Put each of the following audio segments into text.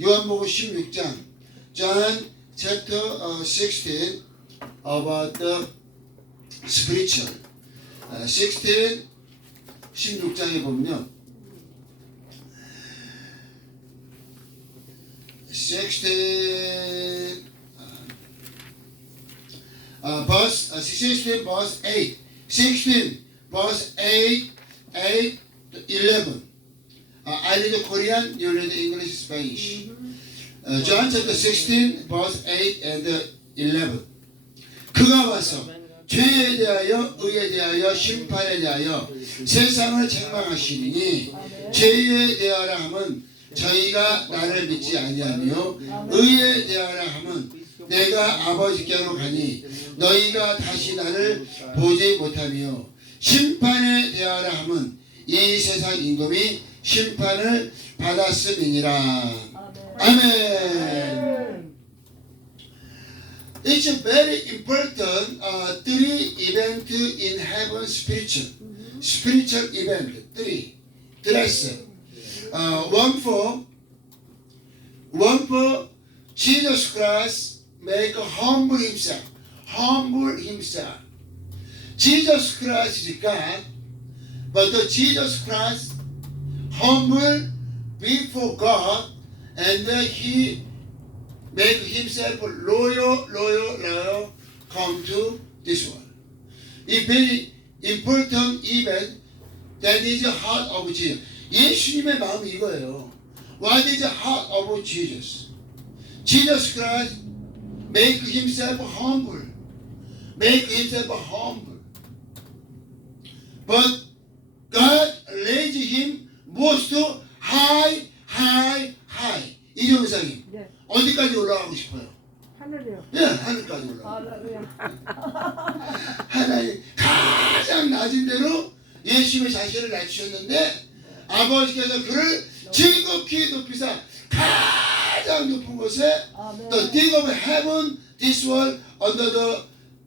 요한복음 16장 John chapter 16 about the spiritual 16 보면요 16 verse 8 16 verse 8 to 11 I read Korean, you read English, Spanish. John chapter 16 verse 8 and 11 그가 와서 죄에 대하여 의에 대하여 심판에 대하여 세상을 책망하시니 죄에 대하라 함은 저희가 나를 믿지 아니하며 의에 대하라 함은 내가 아버지께로 가니 너희가 다시 나를 보지 못하며 심판에 대하라 함은 이 세상 임금이 심판을 받았음이니라. 아멘. It's a very important three event in heaven spiritual event. Three. Dress. One for Jesus Christ make humble himself. Jesus Christ is God, but Jesus Christ humble before God, and he make himself loyal, come to this world. A very important event that is the heart of Jesus. 예수님의 마음이 이거예요. What is the heart of Jesus? Jesus Christ make himself humble. But God raised him most high. 이 정상이 네. 어디까지 올라가고 싶어요? 하늘이요. 예, 하늘까지 올라가. 할렐루야. 하나님 가장 낮은 데로 예수님의 자신을 낮추셨는데 아버지께서 그를 지극히 높이사 가장 높은 곳에 The thing of heaven, this world, under the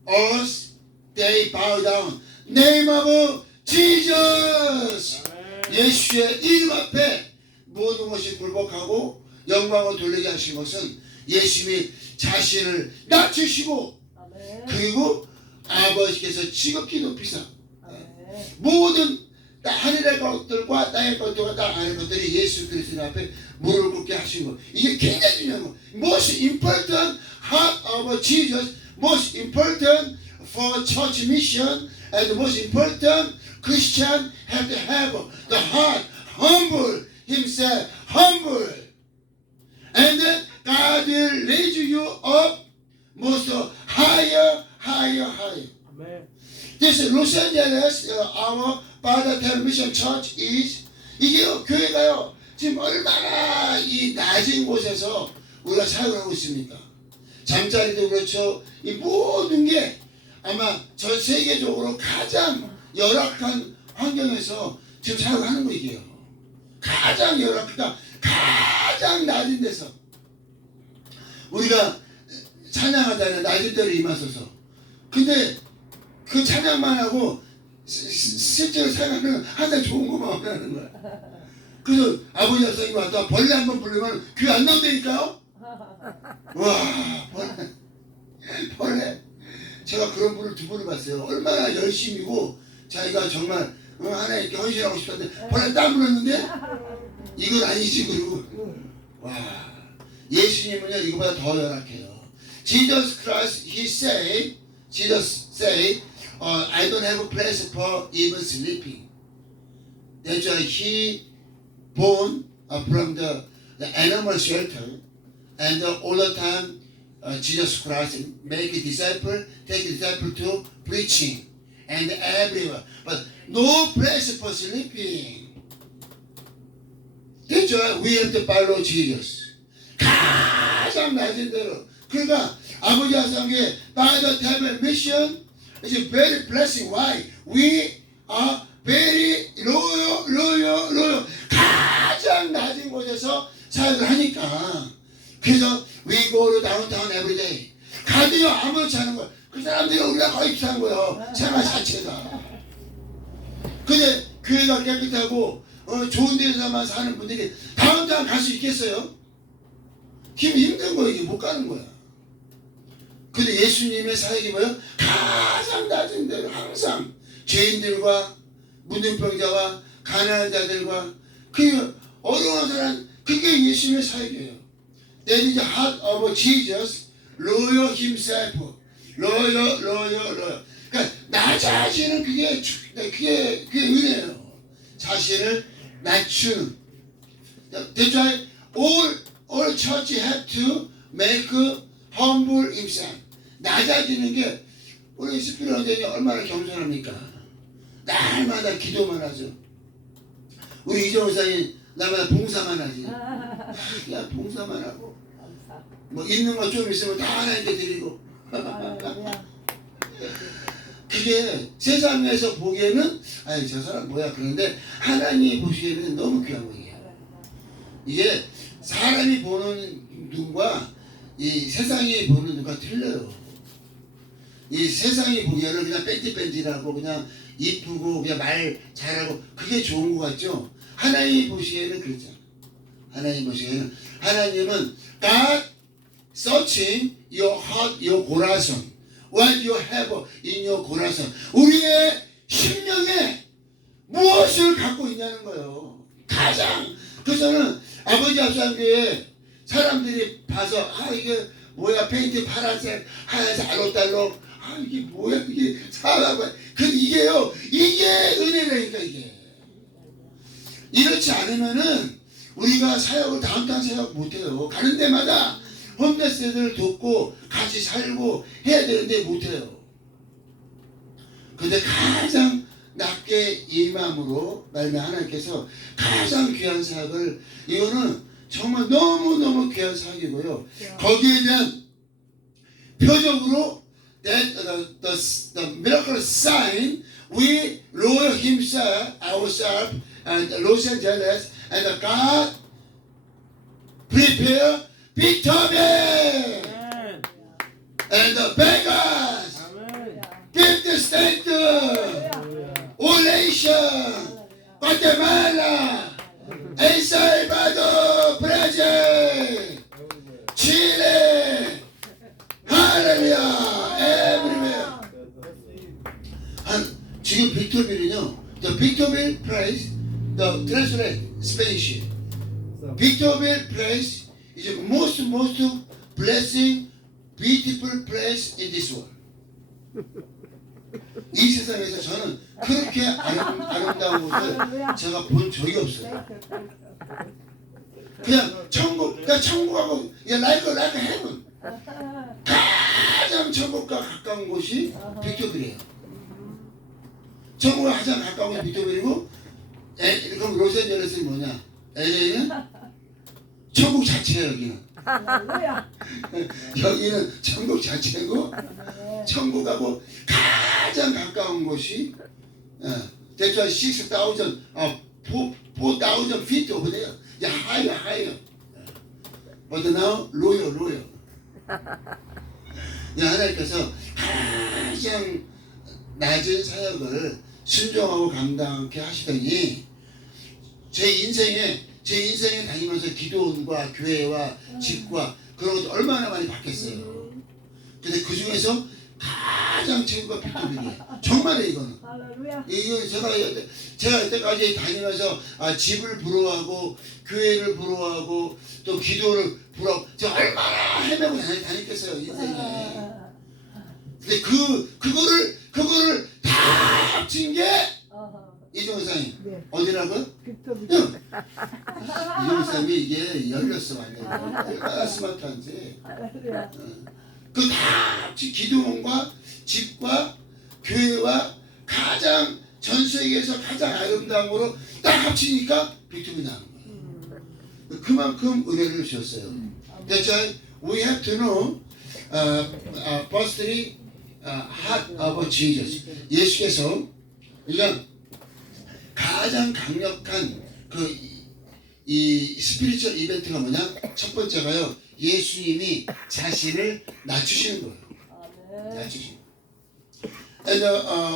earth, they bow down. Name of Jesus. 예수의 이름 앞에 모든 것이 굴복하고 영광을 돌리게 하신 것은 예수님이 자신을 낮추시고 그리고 아버지께서 지극히 높이사 모든 하늘의 것들과 땅의 것들과 땅 아래 것들이 예수 그리스도 앞에 무릎을 꿇게 하신 것. 이게 굉장히 중요한 거. Most important heart of Jesus, most important for church mission, and most important Christian have to have the heart humble himself, and then God will raise you up most higher. 아멘. This Los Angeles, our Father Television Church is 이게 교회가요 지금 얼마나 이 낮은 곳에서 우리가 사역을 하고 있습니까? 잠자리도 그렇죠. 이 모든 게 아마 전 세계적으로 가장 열악한 환경에서 지금 사역을 하는 거 이게요. 가장 열악하다, 가장 낮은 데서 우리가 찬양하잖아요. 낮은 데로 임하소서. 근데 그 찬양만 하고 실제로 생각하면 항상 좋은 것만 원하는 거야. 그래서 아버지 선생님 와서 벌레 한번 부르면 귀 안 나온다니까요. 와 벌레. 제가 그런 분을 두 분을 봤어요. 얼마나 열심이고 자기가 정말 하나님께 헌신하고 싶었는데 벌레 딱 물었는데 이건 아니지. 그리고 와 예수님은요 이거보다 더 열악해요. Jesus Christ, Jesus said, I don't have a place for even sleeping. That's why he born from the animal shelter, and all the time Jesus Christ take a disciple to preaching, and everywhere, but no place for sleeping. That's why we have to follow Jesus. 가장 낮은 대로. 그러니까 아버지 하상의 by the table mission is very blessing. Why? We are very low. 가장 낮은 곳에서 사역을 하니까. 그래서 we go to downtown every day. 가도요 아무렇지 않은 거야. 그 사람들이 우리가 거의 비슷한 거예요. 생활 자체가. 근데 교회가 깨끗하고 좋은 데서만 사는 분들이 다운타운 갈 수 있겠어요? 힘든 거야. 이게 못 가는 거야. 근데 예수님의 사역이 뭐예요? 가장 낮은 데로 항상 죄인들과 문둥병자와 가난한 자들과 그 어려운 사람, 그게 예수님의 사역이에요. That is the heart of Jesus, lower himself. lower. 그러니까 낮아지는 그게 은혜예요. 자신을 낮추는. That's why all church have to make humble himself. 낮아지는 게 우리 스피릿원장이 얼마나 겸손합니까? 날마다 기도만 하죠. 우리 이정호 사님 날마다 봉사만 하지. 그냥 봉사만 하고 뭐 있는 거 좀 있으면 다 하나님께 드리고. 그게 세상에서 보기에는 아이 저 사람 뭐야 그런데 하나님이 보시기에는 너무 귀한 거예요. 이게 사람이 보는 눈과 이 세상이 보는 눈과 틀려요. 이 세상이 보기에는 그냥 뺀질뺀질하고 그냥 이쁘고 그냥 말 잘하고 그게 좋은 것 같죠. 하나님이 보시기에는 그렇죠. 하나님 보시기에는 하나님은 God searching your heart, your corazon, what you have in your corazon. 우리의 심령에 무엇을 갖고 있냐는 거예요. 가장. 그래서는 아버지 앞산교회 사람들이 봐서 이게 뭐야 페인트 파란색 하얀색 알록달록 이게 뭐야 이게 사라고 이게요 이게 은혜라니까 이게. 이렇지 않으면은 우리가 사역을 다운타운 사역 못해요. 가는 데마다 홈레스들을 돕고 같이 살고 해야 되는데 못해요. 근데 가장 낮게 임함으로 말미 하나님께서 가장 귀한 사역을 이거는 정말 너무너무 귀한 사역이고요. 거기에 대한 표적으로 the miracle sign we lower ourselves and Los Angeles and God prepare Victory and the Vegas 50 State Malaysia Guatemala El Salvador Brazil Chile Hallelujah everywhere. 지금 빅토빌은요 the Victorville place the translate Spanish Victorville place is the most blessing beautiful place in this world. 이 세상에서 저는 그렇게 아름다운 곳을 제가 본 적이 없어요. 그냥 천국하고 like heaven. 가장 천국과 가까운 곳이 빅토빌이에요. 천국과 가장 가까운 곳이 빅토빌이고 그럼 로스앤젤레스는 뭐냐? LA는 천국 자체예요. 여기는 천국 자체고 천국하고 가장 가까운 곳이 대충 6,000 4,000 feet over there. higher. But now lower. 하나님께서 가장 낮은 사역을 순종하고 감당하게 하시더니 제 인생에 다니면서 기도원과 교회와 집과 그런 것도 얼마나 많이 바뀌었어요. 근데 그 중에서 가장 최고가 빅토빌이에요. 정말이에요 이거는. 이거 제가 여태까지 다니면서 집을 부러워하고 교회를 부러워하고 또 기도를 부러워. 제가 얼마나 헤매고 다녔겠어요 인생에. 근데 그거를 다 합친 게 이종사님 어디라고? 이종사님이 이게 열렸어 완전히. 얼마나 스마트한지. 그 다 합친 기도원과 집과 교회와 가장 전 세계에서 가장 아름다운 거로 딱 합치니까 빅토비 나는 거예요. 그만큼 은혜를 주셨어요. That's why we have to know firstly heart of Jesus. 예수께서 그러니까 가장 강력한 이 스피리추얼 이벤트가 뭐냐? 첫 번째가요. 예수님이 자신을 낮추시는 거예요. 낮추시는. And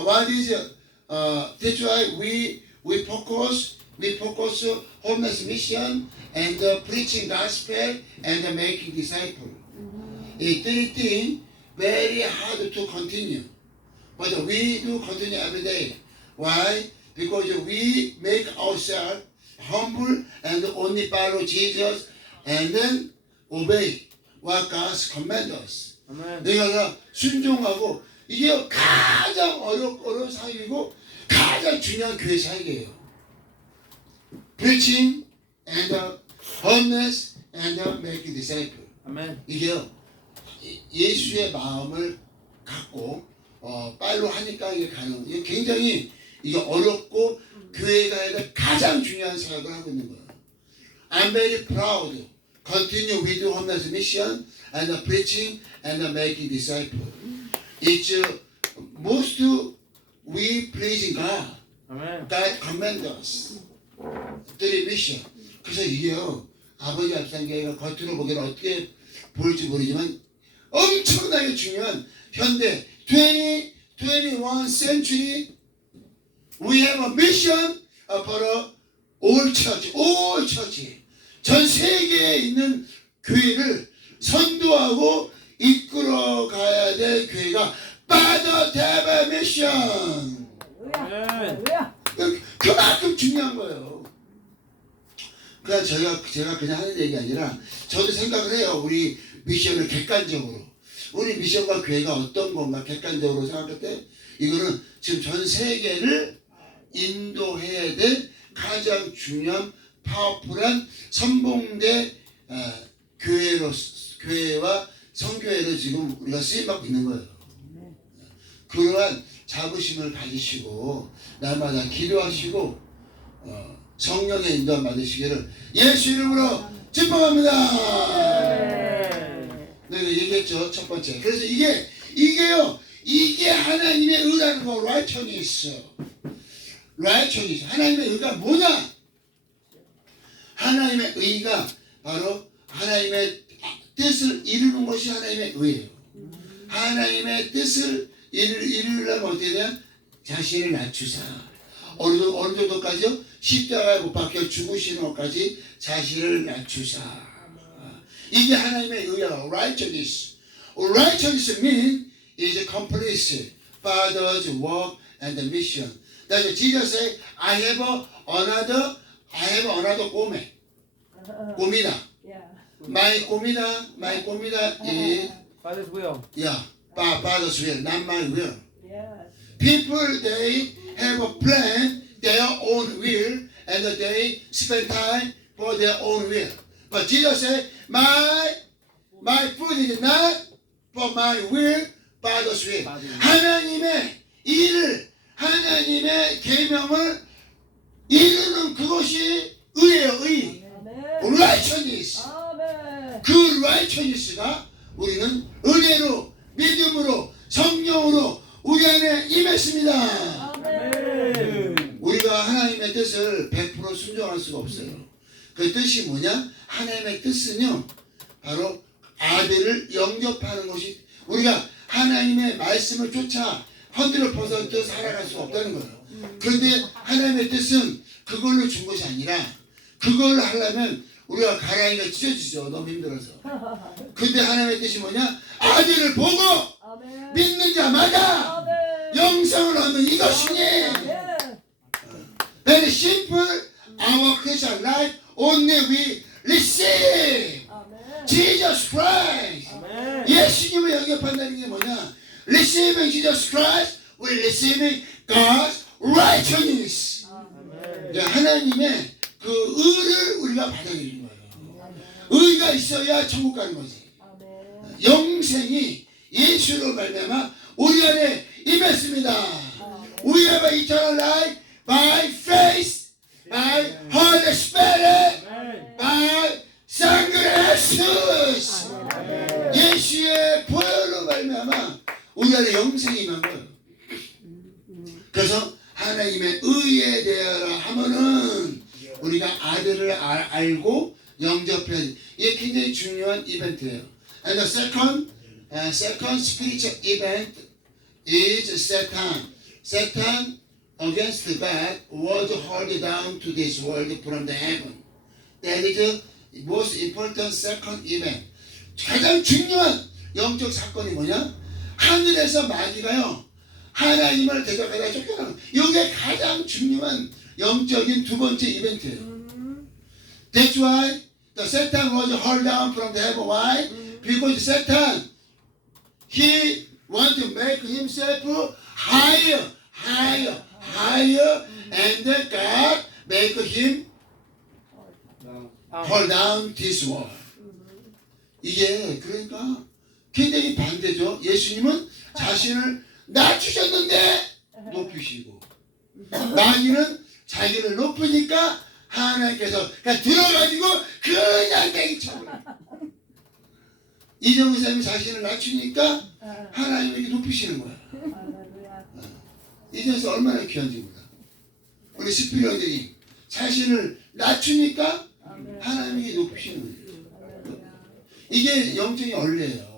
what is that's why we focus we focus homeless mission and preaching gospel and making disciples. 이 three things very hard to continue, but we do continue every day. Why? Because we make ourselves humble and only follow Jesus and then obey what God commands us. 아멘. 내가 순종하고 이게 가장 어려운 사역이고 가장 중요한 교회 사역이에요. Preaching and homeless and making disciples. 아멘. 이게요 예수의 마음을 갖고 빨로 하니까 이게 가능. 이게 굉장히 이게 어렵고 교회가 해야 될 가장 중요한 사역을 하고 있는 거예요. I'm very proud. Continue with the homeless mission and preaching and making disciples. It's most we pleasing God. 아멘. God command us. three mission. 그래서 이게요 아버지 앞상교회가 겉으로 보기에는 어떻게 보일지 모르지만 엄청나게 중요한 현대 21 century we have a mission for all church. 전 세계에 있는 교회를 선도하고 이끌어 가야 될 교회가 Father Table Mission. 아멘. 그만큼 중요한 거예요. 그러니까 제가 그냥 하는 얘기 아니라 저도 생각을 해요. 우리 미션을 객관적으로. 우리 미션과 교회가 어떤 건가 객관적으로 생각할 때 이거는 지금 전 세계를 인도해야 될 가장 중요한 파워풀한 선봉대 교회와 성교회로 지금 우리가 쓰임받고 있는 거예요. 그러한 자부심을 가지시고 날마다 기도하시고 성령의 인도함 받으시기를 예수 이름으로 축복합니다. 내가 얘기했죠 첫 번째. 그래서 이게요 이게 하나님의 의라는 거 righteousness. 하나님의 의가 뭐냐? 하나님의 의가 바로 하나님의 뜻을 이루는 것이 하나님의 의예요. 하나님의 뜻을 이루려면 어떻게 되냐? 자신을 낮추사. 어느 정도까지요? 십자가에 못 박혀 죽으시는 것까지 자신을 낮추사. 이게 하나님의 의야. Righteousness. Righteousness means is complete Father's work and mission. That's what Jesus said. I have another 꼬미나. My 꼬미나 is Father's will. Father's will, not my will. People they have a plan, their own will, and they spend time for their own will. But Jesus said, my food is not for my will, Father's will. 하나님의 일을, 하나님의 계명을 이루는 그것이 의예요, 의. righteousness. 그 righteousness가 우리는 은혜로, 믿음으로, 성령으로 우리 안에 임했습니다. 우리가 하나님의 뜻을 100% 순종할 수가 없어요. 그 뜻이 뭐냐? 하나님의 뜻은요 바로 아들을 영접하는 것이, 우리가 하나님의 말씀을 쫓아 100% 살아갈 수가 없다는 거예요. 그런데 하나님의 뜻은 그걸로 준 것이 아니라 그걸 하려면 우리가 가랑이가 찢어지죠. 너무 힘들어서. 근데 하나님의 뜻이 뭐냐? 아들을 보고 믿는 자마다 영생을 얻는 이것이니. Very simple. Our Christian life only we receive Jesus Christ. 예수님을 영접한다는 게 뭐냐? Receiving Jesus Christ, we receiving God's righteousness. 하나님의 그 의를 우리가 받아들이는 거예요. 의가 있어야 천국 가는 거지. 영생이 예수로 말미암아 우리 안에 임했습니다. We have eternal life by faith, by Holy Spirit, by sangre Jesus. 예수의 보혈로 말미암아 우리 안에 영생이 임한 거예요. 그래서 하나님의 의에 대하여 하면은 우리가 아들을 알고 영접해야 돼. 이게 굉장히 중요한 이벤트예요. And the second spiritual event is Satan. Satan against God was hurled down to this world from the heaven. That is the most important second event. 가장 중요한 영적 사건이 뭐냐? 하늘에서 마귀가요 하나님을 대적하다 쫓겨나는 이게 가장 중요한 영적인 두 번째 이벤트예요. That's why the Satan was hurled down from the heaven. Why? Because Satan he want to make himself higher, and then God make him fall down this world. 이게 그러니까 굉장히 반대죠. 예수님은 자신을 낮추셨는데 높이시고 마귀는 자기를 높으니까 하나님께서 그냥 들어가지고 그냥 땡쳐버려요. 이정우 사람이 자신을 낮추니까 하나님이 이렇게 높이시는 거야. 이제서 얼마나 귀한지 몰라. 우리 스피리어들이 자신을 낮추니까 하나님이 높이시는 거예요. 이게 영적인 원리예요.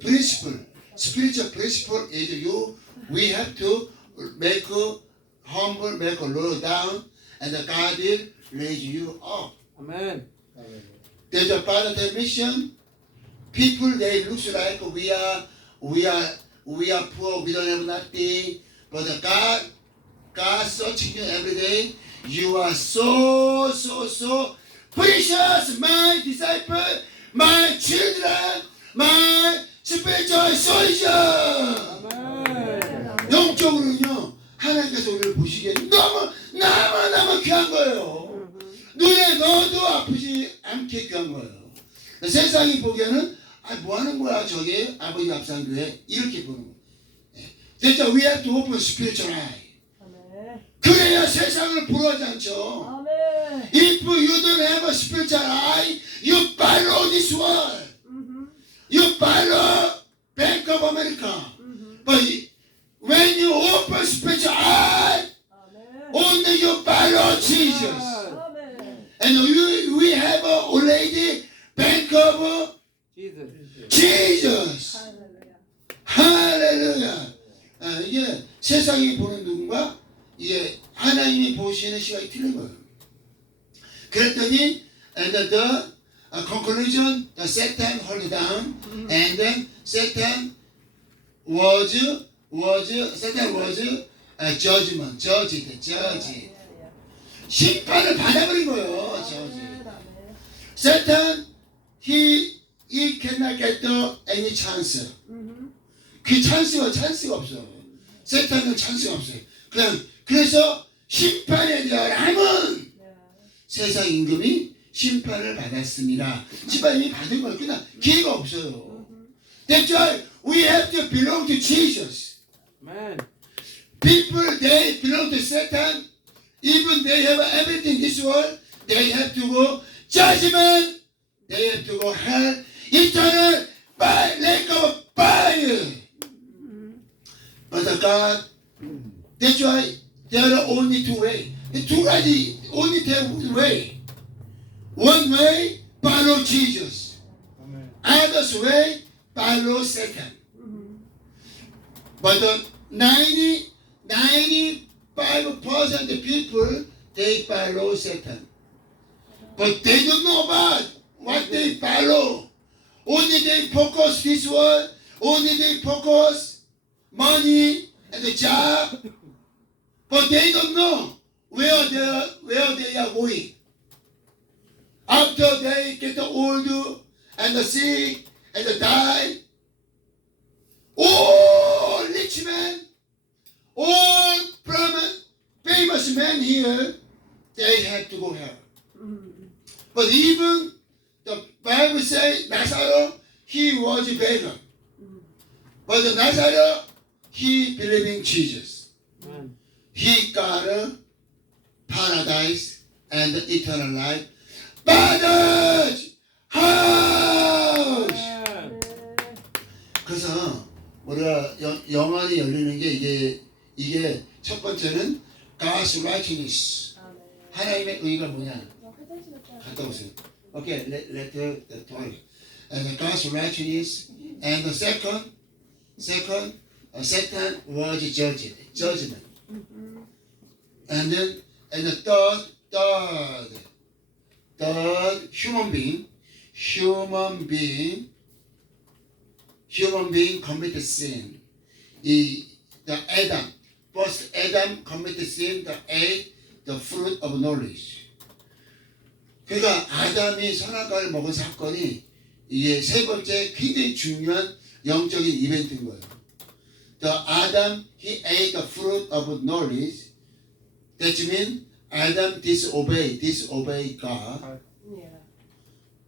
principle, spiritual principle is you. We have to make humble, make low down, and God will raise you up. 아멘. There's a part of the mission. People they looks like we are poor, we don't have nothing. But God searching you every day. You are so precious, my disciple, my children, my spiritual soldier. 아멘. 영적으로는요 하나님께서 우리를 보시기에 너무 귀한 거예요. 눈에 넣어도 아프지 않게 귀한 거예요. 세상이 보기에는 뭐 하는 거야 저게 아버지 합산교회 이렇게 보는 거예요. 진짜 we have to open spiritual eye. 그래야 세상을 불하지 않죠. If you don't have a spiritual eye, you follow this world. You follow Bank of America. But when you open spiritual eye, only you follow Jesus. And we have already Bank of Jesus. 할렐루야. 이게 세상이 보는 눈과 이게 하나님이 보시는 시각이 틀린 거예요. 그랬더니 and the conclusion, the Satan hold down, and then Satan was judged. 심판을 받아버린 거예요. Satan he cannot get any chance. 그 찬스가 없어. 세탄은 찬스가 없어요. 그래서 심판에 대한 함은 세상 임금이 심판을 받았습니다. 심판 이미 받은 거예요. 그냥 기회가 없어요. That's why we have to belong to Jesus. 아멘. People they belong to Satan. Even they have everything in this world, they have to go judgment. They have to go hell. Eternal lake of fire. But God, that's why there are only two ways. 두 가지, only two ways. One way, follow Jesus. Other's way, follow Satan. But the 95% of people, they follow Satan. But they don't know about what they follow. Only they focus this world. Only they focus money and the job. But they don't know where they are going. After they get old and sick and die, all rich men, all famous men here, they have to go hell. But even the Bible says Lazarus, he was a beggar. But the Lazarus, he believed in Jesus. 아멘. He got a paradise and eternal life. Father's house. 아멘. 그래서 우리가 영안이 열리는 게 이게 첫 번째는 God's righteousness. 하나님의 의가 뭐냐? 갔다 오세요. Okay, let the talk. And God's righteousness. And the second, Satan was judgment. And then and the third human being committed sin. The Adam, first Adam committed sin, the ate the fruit of knowledge. 그러니까 아담이 선악과를 먹은 사건이 이게 세 번째 굉장히 중요한 영적인 이벤트인 거예요. The Adam, he ate the fruit of knowledge. That means Adam disobeyed God. Yeah.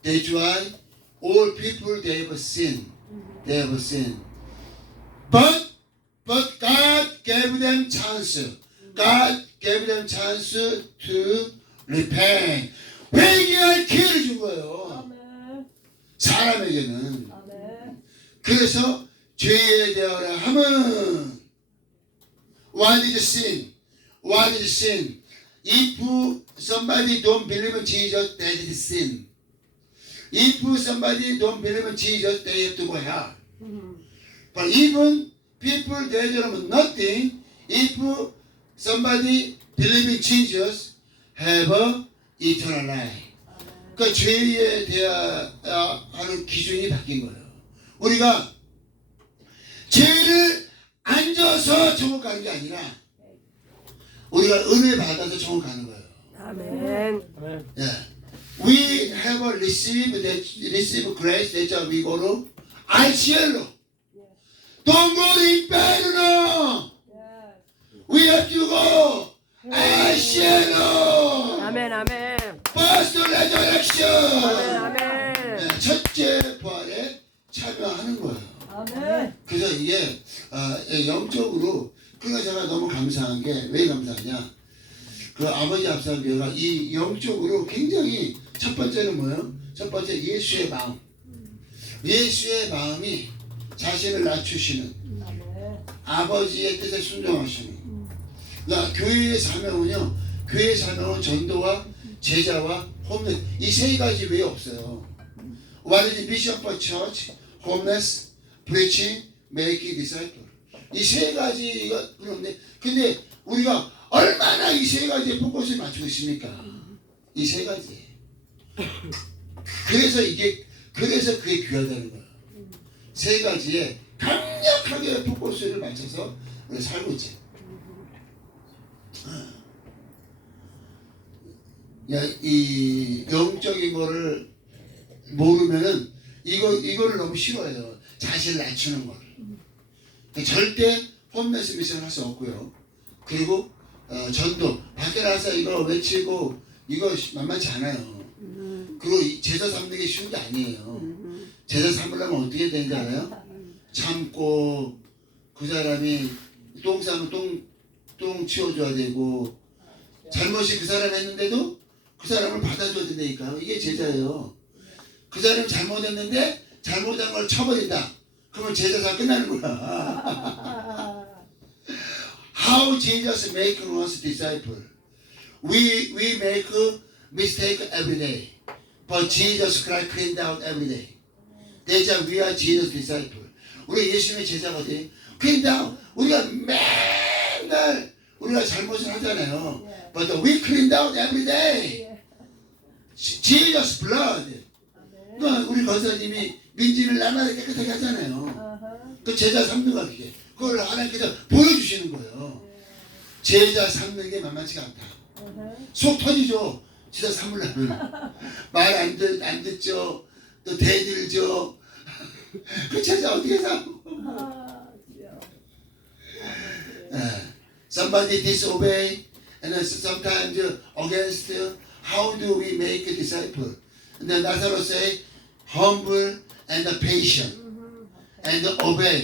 That's why all people they have sinned. They have sinned. But God gave them chance. God gave them chance to repent. 회개할 기회를 준 거예요. 아멘. 사람에게는. 아멘. 그래서 죄에 대하여 함은 what is sin? What is sin? If somebody don't believe in Jesus, that is sin. If somebody don't believe in Jesus, they have to go hell. But even people they don't have nothing, if somebody believe in Jesus, have a eternal life. 그 죄에 대하는 기준이 바뀐 거예요. 우리가 죄를 안 져서 천국 가는 게 아니라 우리가 은혜 받아서 천국 가는 거예요. 아멘. 아멘. Yeah. We have received grace. That's why we go to al cielo. Don't go to inferno. Yes. We have to go al cielo. 아멘. 아멘. First resurrection. 아멘. 네, 첫째 부활에 참여하는 거예요. 아멘. 그래서 이게 영적으로 그러니까 제가 너무 감사한 게 왜 감사하냐? 그 아버지 앞사교회가 이 영적으로 굉장히 첫 번째는 뭐예요? 첫 번째 예수의 마음. 예수의 마음이 자신을 낮추시는 아멘. 아버지의 뜻에 순종하시는. 그러니까 교회의 사명은요. 교회의 사명은 전도와 제자와 홈레스 이 세 가지 외에 없어요. What is the mission for church? Homeless, preaching, making disciples. 이 세 가지가 그런데 근데 우리가 얼마나 이 세 가지에 포커스를 맞추고 있습니까? 이 세 가지. 그래서 그게 귀하다는 거예요. 세 가지에 강력하게 포커스를 맞춰서 우리 살고 있지. 이 영적인 거를 모르면은 이거를 너무 싫어해요. 자신을 낮추는 걸. 절대 홈레스 미션 할 수 없고요. 그리고 전도 밖에 나가서 이거 외치고 이거 만만치 않아요. 그리고 제자 삼는 게 쉬운 게 아니에요. 제자 삼으려면 어떻게 되는지 알아요? 참고 그 사람이 똥 싸면 똥 치워줘야 되고 잘못이 그 사람 했는데도 그 사람을 받아줘야 된다니까요. 이게 제자예요. 그 사람이 잘못했는데 잘못한 걸 쳐버린다. 그러면 제자가 끝나는 거야. How Jesus make us disciple? We make a mistake every day, but Jesus Christ cleaned out every day. That's why we are Jesus disciple. 우리 예수님의 제자거든요. cleaned out. 우리가 맨날 우리가 잘못을 하잖아요. But we cleaned out every day. Jesus blood. 우리 권사님이 민지를 날마다 깨끗하게 하잖아요. 그 제자 삼는 거 그게. 그걸 하나님께서 보여주시는 거예요. 제자 삼는 게 만만치가 않다. 속 터지죠. 제자 삼으려면 말 안 듣죠. 또 대들죠. 그 제자 어떻게 삼고? Somebody disobey and sometimes against. How do we make a disciple? And then Lazarus say, humble and patient and obey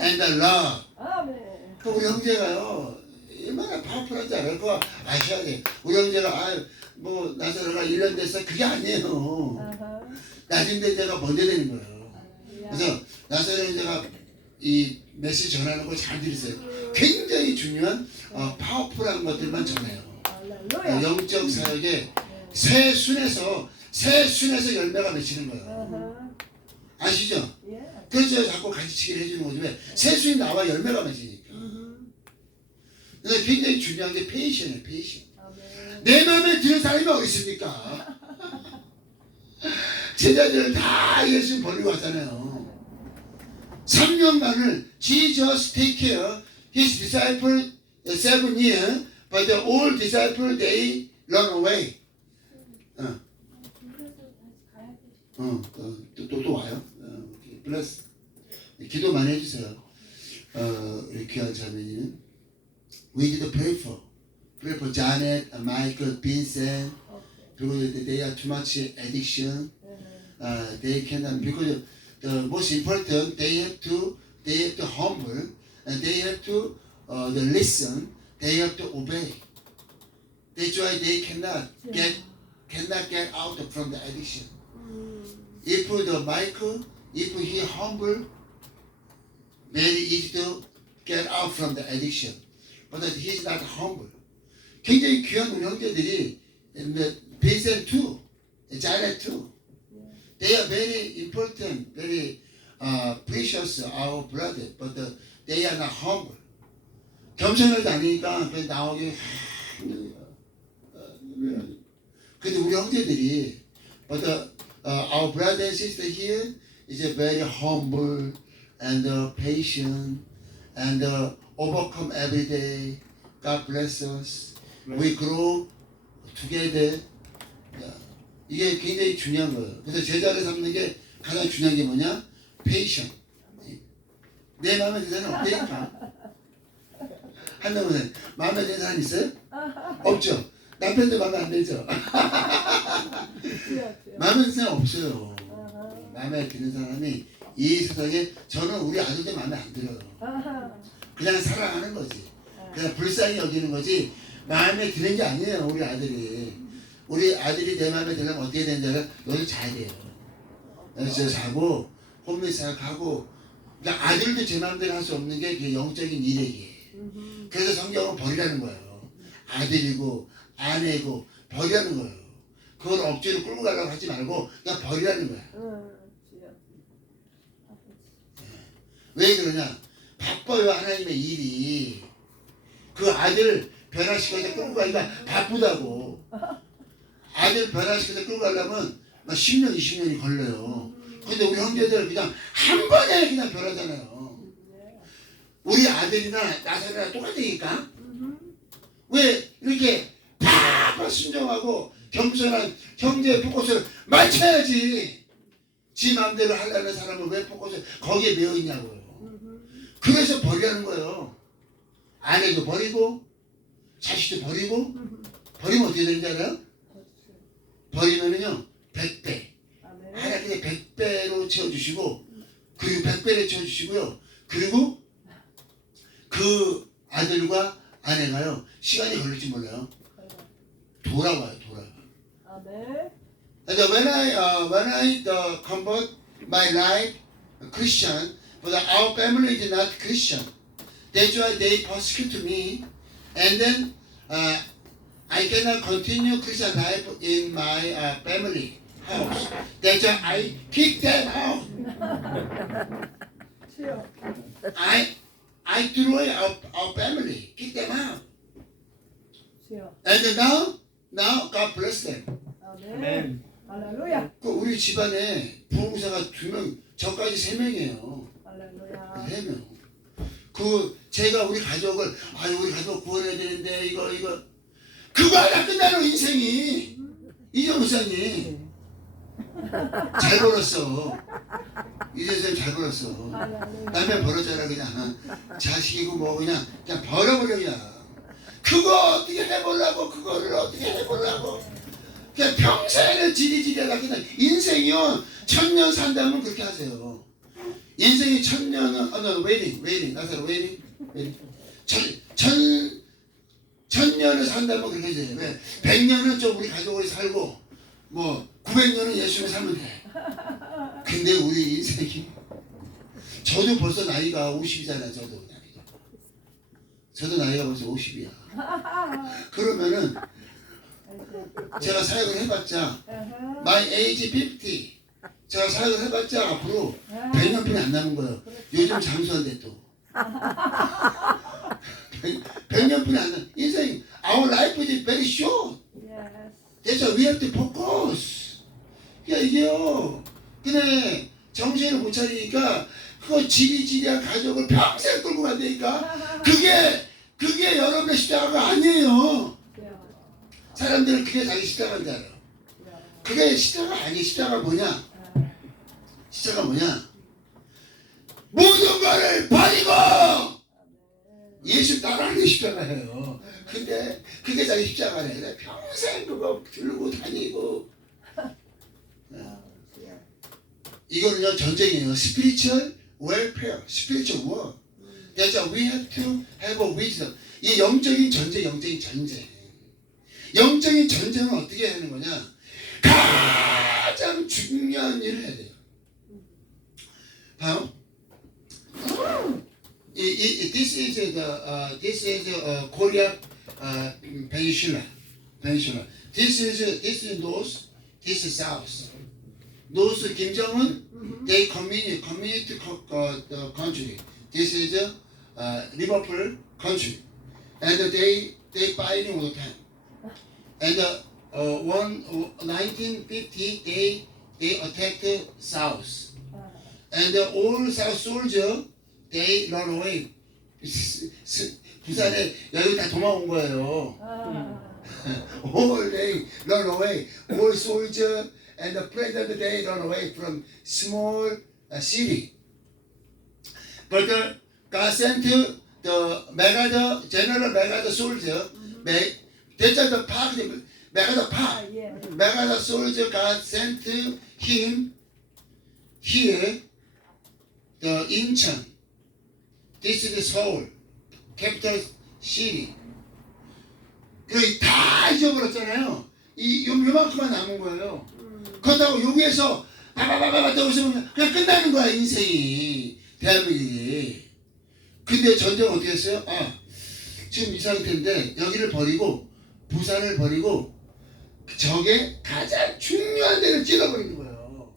and love. 그 우리 형제가요 얼마나 파워풀한지 알아요? 그거 아셔야 돼. 우리 형제가 뭐 나사로가 1년 됐어 그게 아니에요. 나중 된 데가 먼저 되는 거예요. 그래서 나사로 형제가 이 메시지 전하는 거 잘 들으세요. 굉장히 중요한 파워풀한 것들만 전해요. 영적 사역에 새 순에서 열매가 맺히는 거예요. 아시죠? 그래서 자꾸 가지치기를 해주는 거지 왜? 새 순이 나와 열매가 맺히니까. 근데 굉장히 중요한 게 페이션이에요. 페이션. 아멘. 내 마음에 드는 사람이 어디 있습니까? 제자들을 다 예수 버리고 왔잖아요. 3년간을 Jesus take care his disciple 7 years, but the old disciple they run away. 또 와요. 플러스 기도 많이 해주세요. 우리 귀한 자매님은 we need to pray for Janet, Michael, Vincent. Because they are too much addiction. They cannot, because the most important they have to humble and they have to listen. They have to obey. That's why they cannot get out from the addiction. If the Michael, if he humble, very easy to get out from the addiction. But he is not humble. 굉장히 귀한 우리 형제들이 Vincent too, Janet too. They are very important, very precious, our brother, but they are not humble. 겸손하지 않으니까 그냥 나오기 힘들어요. 근데 우리 형제들이, but our brother and sister here is a very humble and patient and overcome every day. God bless us. We grow together. 이게 굉장히 중요한 거예요. 그래서 제자를 삼는 게 가장 중요한 게 뭐냐? patient. 내 마음에 드는 사람 없다니까. 한나무는 마음에 드는 사람 있어요? 없죠. 남편도 마음에 안 들죠. 마음에 드는 사람 없어요. 마음에 드는 사람이 이 세상에, 저는 우리 아들도 마음에 안 들어요. 그냥 사랑하는 거지. 그냥 불쌍히 여기는 거지. 마음에 드는 게 아니에요. 우리 아들이 내 마음에 들면 어떻게 되는지 알아요? 여기서 자야 돼요. 여기서 자고 홈리스하고 하고. 그러니까 아들도 제 마음대로 할 수 없는 게 그게 영적인 일이에요. 그래서 성경은 버리라는 거예요. 아들이고 아내고 버리라는 거예요. 그걸 억지로 끌고 가려고 하지 말고 그냥 버리라는 거야. 왜 그러냐? 바빠요, 하나님의 일이. 그 아들 변화시켜서 끌고 가기가 바쁘다고. 아들 변화시켜서 끌고 가려면 10년, 20년이 걸려요. 근데 우리 형제들 그냥 한 번에 그냥 변하잖아요. 우리 아들이나 나선이나 똑같으니까. 왜 이렇게 다 순종하고 겸손한 형제의 포커스를 맞춰야지. 지 마음대로 하려는 사람은 왜 포커스 거기에 매여 있냐고요. 그래서 버리라는 거예요. 아내도 버리고 자식도 버리고. 버리면 어떻게 되는지 알아요? 버리면은요 100배 하나님께 100배로 채워주시고, 그리고 100배로 채워주시고요. 그리고 그 아들과 아내가요 시간이 걸릴지 몰라요. 돌아와요. And when I convert my life Christian, but our family is not Christian. That's why they persecute me, and then I cannot continue Christian life in my family house. That's why I kick them out. I destroy our family, kick them out. And now God bless them. 아멘. 할렐루야. 그 우리 집안에 부부사가 2명, 저까지 3명이에요. 할렐루야. 3명. 그 제가 우리 가족을 우리 가족 구원해야 되는데 이거 그거 하나 끝나는 인생이. 이정 목사님 잘 벌었어. 이재선 잘 벌었어. 남편 벌었잖아. 그냥 자식이고 뭐 그냥 벌어버려. 그냥 그거 어떻게 해보려고, 그거를 어떻게 해보려고. 그냥 평생을 지리지리하다. 그냥 인생이요 1000년 산다면 그렇게 하세요. 인생이 1000년은 웨이팅 나사로 웨이팅 1000년을 산다면 그렇게 하세요. 왜? 100년은 좀 우리 가족으로 살고 뭐 900년은 예수를 살면 돼. 근데 우리 인생이, 저도 벌써 나이가 50이잖아요. 저도 나이가 벌써 50이야. 그러면은 제가 사역을 해봤자 my age 50, 제가 사역을 해봤자 앞으로 100년뿐이 안 남은 거예요. 요즘 장수한데 또 100년뿐이 안 나. 인생 our life is very short. Yes. That's why we have to focus. 그러니까 이게요. 근데 정신을 못 차리니까 그거 지리지리한 가족을 평생 끌고 간다니까. 그게 여러분의 십자가가 아니에요. Yeah. 사람들은 그게 자기 십자가인 줄 알아요. 그게 십자가 아니. 십자가 뭐냐? 십자가 뭐냐? 모든 거를 버리고 예수 따라하는 게 십자가예요. 근데 그게 자기 십자가래. 그래, 평생 그거 들고 다니고. 이거는요 전쟁이에요. Spiritual warfare, spiritual war. That's why we have to have a wisdom. 이 영적인 전쟁, 영적인 전쟁. 영적인 전쟁은 어떻게 하는 거냐? 가장 중요한 일을 해야 돼요. 봐요. This is Korea peninsula. This is north. This is south. North Kim Jong-un, they community the country. This is Liverpool country, and they fighting all the time. And 1950 they attacked south. And all South soldier they run away. 부산에 여기 다 도망온 거예요. All they run away. All soldier and the president they run away from small city. But God sent the General Megada soldier. That's the park. Megada park. Megada soldier God sent him here. The Incheon. This is the Seoul, capital city. 그 다 잊어버렸잖아요. 요만큼만 남은 거예요. 그렇다고 여기에서 바바바바바 떠오르면 그냥 끝나는 거야 인생이. 대한민국이. 근데 전쟁 어떻게 했어요? 지금 이 상태인데 여기를 버리고 부산을 버리고 저게 가장 중요한 데를 찔러버리는 거예요.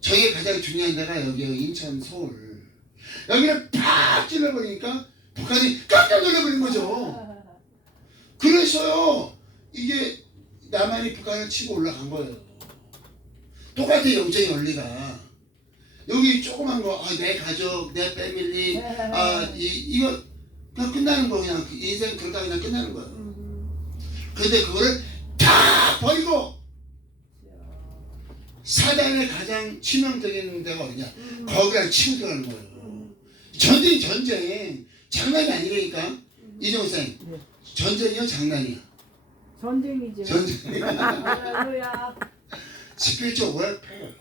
저게 가장 중요한 데가 여기요. 인천, 서울. 여기를 팍 찔러버리니까 북한이 깜짝 놀라버린 거죠. 그래서요. 이게 남한이 북한을 치고 올라간 거예요. 똑같아 영적인 원리가. 여기 조그만 거, 내 가족, 내 패밀리, 이거 그냥 끝나는 거 그냥 인생 그러다 그냥 끝나는 거예요. 그런데 그거를 다 버리고 사단의 가장 치명적인 데가 어디냐? 거기랑 치고 들어가는 거예요. 전쟁이 전쟁. 장난이 아니라니까. 이종생. 전쟁이요? 장난이야? 전쟁이죠. 전쟁. 할렐루야. Spiritual warfare.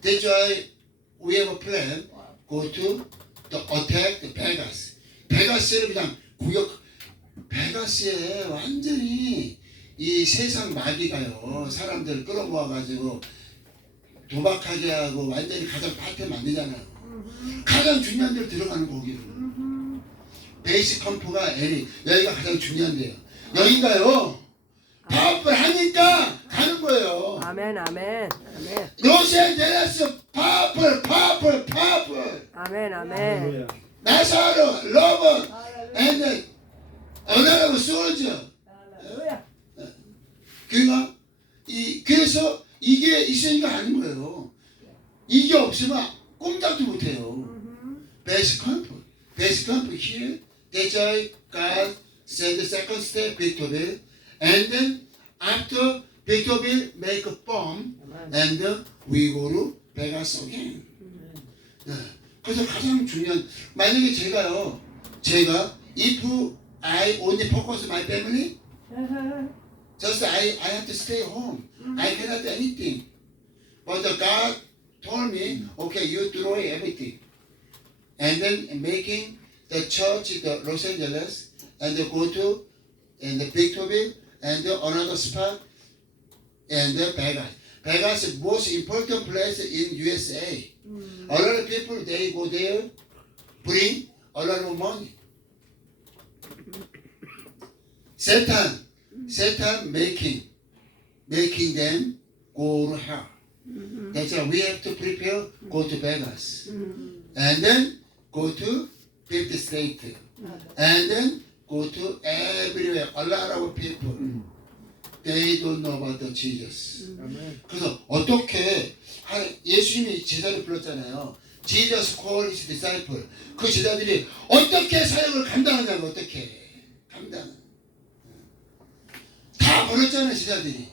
That's why we have a plan. Go to the attack the Vegas. 베가스를 그냥 구역. 베가스에 완전히 이 세상 마귀가요. 사람들을 끌어모아가지고 도박하게 하고 완전히 가장 파트 만들잖아요. 가장 중요한 데로 들어가는 거기를. 베이스 컴프가 LA. 여기가 가장 중요한 데요. 여기가요. 파업을 하니까 가는 거예요. 아멘, 아멘, 아멘, 로스앤젤레스 파업을. 아멘, 아멘. 나사로, 러버, and 어나라고 솔저. 할렐루야. 그러니까 그래서 이게 있으니까 하는 거예요. 이게 없으면 꼼짝도 못해요. Basic camp here. That's why God sent the second step, Victorville, and then after Victorville, make a bomb, and we go to Vegas again. 그래서 가장 중요한 만약에 제가 if I only focus my family. Just I have to stay home. I cannot do anything. But God told me, okay, you destroy everything. And then making the church, the Los Angeles, and go to the Victorville, and another spot, and Vegas. Vegas is the most important place in USA. A lot of people, they go there, bring a lot of money. Satan making them go to hell. That's why we have to prepare, go to Vegas. And then go to 50th state. and then go to everywhere. A lot of people, they don't know about the Jesus. 그래서 어떻게 예수님이 제자를 불렀잖아요. Jesus called his disciple. 그 제자들이 어떻게 사역을 감당하냐고 어떻게 감당. 다 버렸잖아요 제자들이.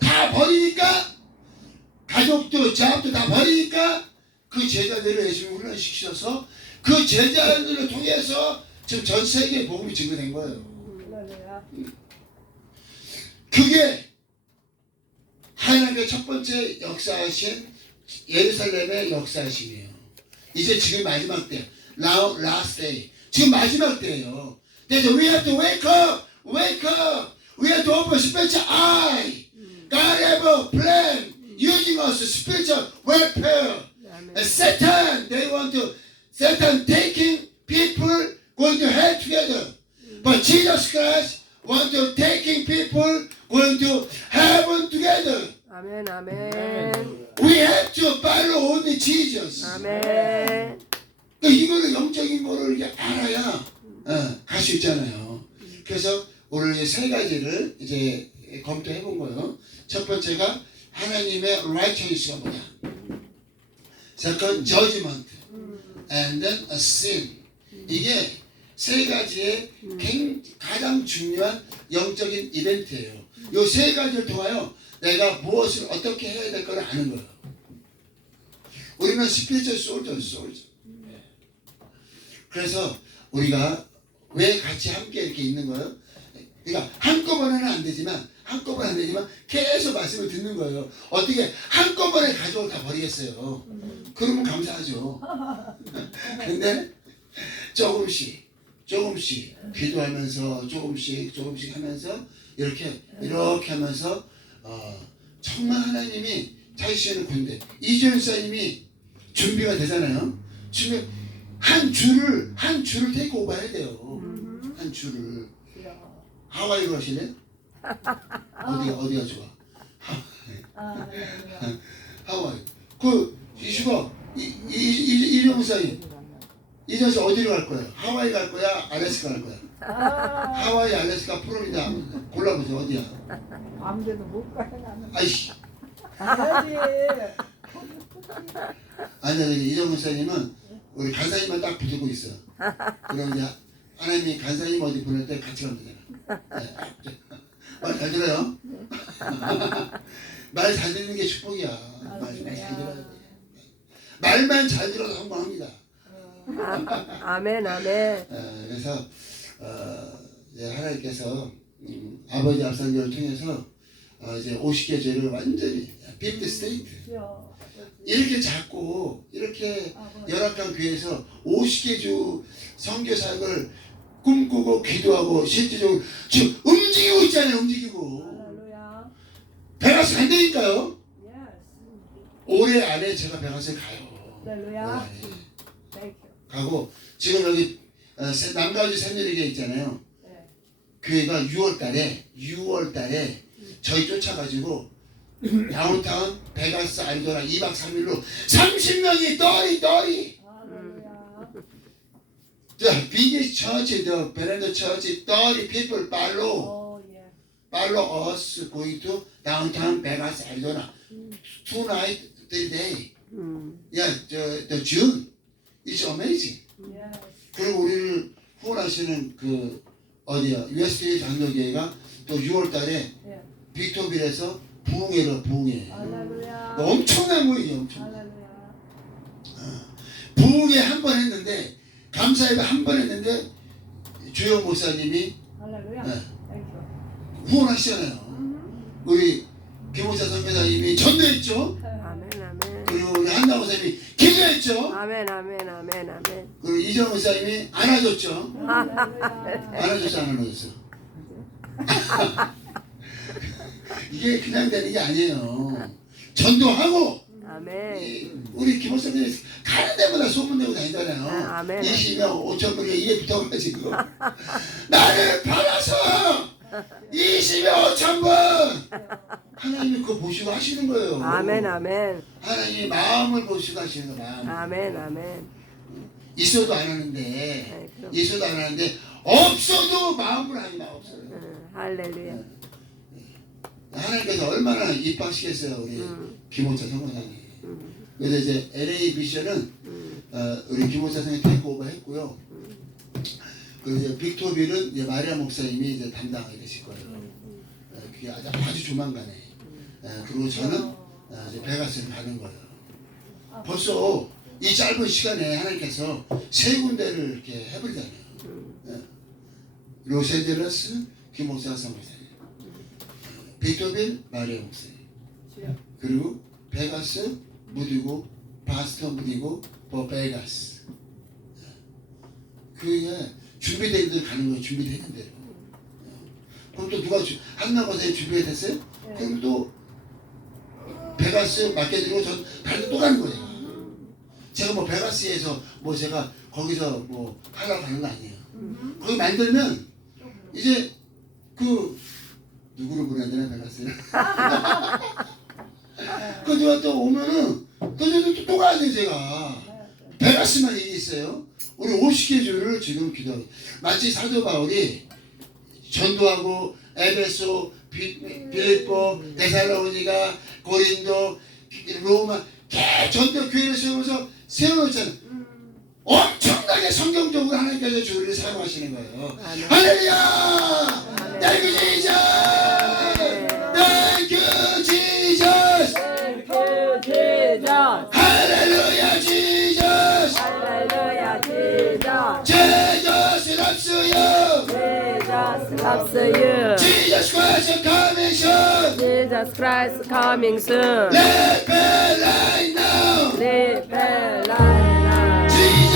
다 버리니까 가족도 잡도 다 버리니까 그 제자들을 예수님이 훈련시키셔서 그 제자들을 통해서 지금 전 세계에 복음이 증거된 거예요. 그게 하나님의 첫 번째 역사하신 예루살렘의 역사하심이에요. 이제 지금 마지막 때, now last day. 지금 마지막 때예요. 그래서 we have to wake up, wake up. We have to open spiritual eye. God have a plan using us spiritual welfare. And Satan, they want to, Satan taking people going to hell together. But Jesus Christ want to taking people going to heaven together. 아멘, 아멘. We have to follow only Jesus. 아멘. 이거를 영적인 거를 이렇게 알아야 갈 수 있잖아요. 그래서 오늘 이 세 가지를 이제 검토해 본 거예요. 첫 번째가 하나님의 righteousness가 뭐냐. Second, judgment. And then a sin. 이게 세 가지의 가장 중요한 영적인 이벤트예요. 이 세 가지를 통하여 내가 무엇을 어떻게 해야 될 거를 아는 거예요. 우리는 스피리추얼 솔저. 그래서 우리가 왜 같이 함께 이렇게 있는 거예요? 그러니까 한꺼번에는 안 되지만 계속 말씀을 듣는 거예요. 어떻게 한꺼번에 가족을 다 버리겠어요? 그러면 감사하죠. 근데 조금씩 기도하면서 조금씩 하면서 이렇게 하면서 정말 하나님이 찾으시는 군대. 이주연 사님이 준비가 되잖아요. 한 줄을 테이크 오버 해야 돼요. 한 줄을. 하와이로 가실래? 어디가 좋아? 하와이. 이슈가 이주연 사님. 이주연 씨 어디로 갈 거예요? 하와이 갈 거야? 알래스카 갈 거야? 하와이, 알래스카, 플로리다 골라보세요. 어디야? 아무데도 못 가요 나는. 아이씨. 가야지. 아니 이정훈 사님은 우리 간사님만 딱 붙들고 있어. 그럼 이제 하나님이 간사님 어디 보낼 때 같이 가면 되잖아. 네. 말 잘 들어요? 말 잘 듣는 게 축복이야. 말만 잘 들어야 돼. 말만 잘 들어도 성공합니다. 아멘, 아멘. 그래서 이제 하나님께서 아버지 앞선교를 통해서 이제 50개 죄를 완전히 50 스테이트 이렇게 작고 이렇게 열악한 교회에서 50개 주 선교 사역을 꿈꾸고 기도하고 실질적으로 지금 움직이고 있잖아요. 할렐루야. 베가스 간다니까요. Yes. 올해 안에 제가 베가스에 가요. 할렐루야. Thank you. 가고 지금 여기 남가주 새누리교회 있잖아요. 네. 교회가 6월 달에 저희 쫓아가지고 다운타운 베가스 알도라 2박 3일로 30명이 떨이 할렐루야. The biggest church, the Berendo church, 30 people follow 예. us going to downtown Vegas, Arizona. 2 nights, 3 days. Yeah, the June. It's amazing. Yes. 그리고 우리를 후원하시는 어디야? USDA 장로교회가 또 6월 달에 예. 빅토빌에서 부흥회. 할렐루야. 엄청난 거예요, 엄청. 할렐루야. 부흥회 한 번 했는데, 감사예배 한 번 했는데, 주영 목사님이 할렐루야. 네. Thank you. 후원하시잖아요. 우리 김호사 선배님이 전도했죠. 아멘, 아멘. 그리고 우리 한나 목사님이 기도했죠. 아멘, 아멘, 아멘, 아멘. 그리고 이정 목사님이 안아줬죠. 할렐루야. 안아줬어, 안 안아줬어. 이게 그냥 되는 게 아니에요. 전도하고 아멘. 우리 김호사님이 가는 데마다 소문내고 다니잖아요. 아멘. 20명 5천 명이 이에 붙어가지고 나를 팔아서 20명 5천 번 하나님이 그거 보시고 하시는 거예요. 아멘, 아멘. 하나님이 마음을 보시고 하시는 거 마음. 아멘, 아멘. 있어도 안 하는데 그럼. 있어도 안 하는데 없어도 마음을 안 가 없어요. 할렐루야. 하나님께서 얼마나 입학시켰어요 우리 김호차 성모사님. 그래서 이제 LA 미션은 우리 김호차 선생님 테이크오버 했고요. 그리고 이제 빅토빌은 이제 마리아 목사님이 이제 담당하게 되실 거예요. 그게 아주 조만간에. 그리고 저는 이제 베가스를 가는 거예요. 벌써 이 짧은 시간에 하나님께서 세 군데를 이렇게 해버리잖아요. 로스앤젤레스 김목사 성모사님, 빅토빌 마리아 목사님, 그리고 베가스 무디고 바스터 무디고 베가스. 그게 준비된 대로 가는 거예요. 준비된 대로. 그럼 또 누가 한나 선생님 준비가 됐어요? 그럼 또 베가스 맡겨드리고 전 다른 데 또 가는 거예요. 제가 뭐 베가스에서 뭐 제가 거기서 뭐 하려고 하는 거 아니에요. 거기 만들면 이제 그 누구를 보내야 되나 베가스는. 그 누가 또 오면은 또 가야 돼 제가. 베가스만 일이 있어요. 우리 50개 주를 지금 기도하고 마치 사도 바울이 전도하고 에베소, 빌립보, 데살로니가, 고린도, 로마 전도 교회를 세워놓잖아. 엄청나게 성경적으로 하나님께서 주를 사용하시는 거예요. 할렐루야! Thank you, Jesus! Thank you, Jesus! 할렐루야, Jesus! 할렐루야, 지저. Jesus loves you! Jesus loves you. Jesus Christ is coming soon! Jesus Christ coming soon. Live right now! Live a life.